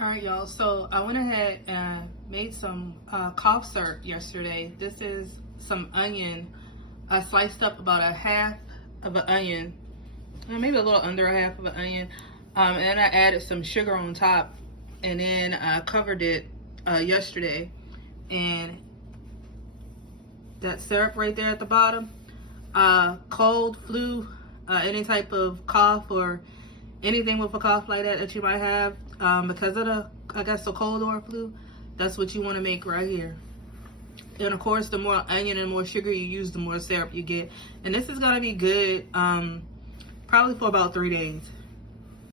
All right, y'all. So I went ahead and made some cough syrup yesterday. This is some onion. I sliced up about a half of an onion, maybe a little under a half of an onion, and then I added some sugar on top, and then I covered it yesterday. And that syrup right there at the bottom, cold, flu, any type of cough or anything with a cough like that you might have, because of the cold or flu, that's what you want to make right here. And of course, the more onion and more sugar you use, the more syrup you get. And this is gonna be good, probably for about 3 days.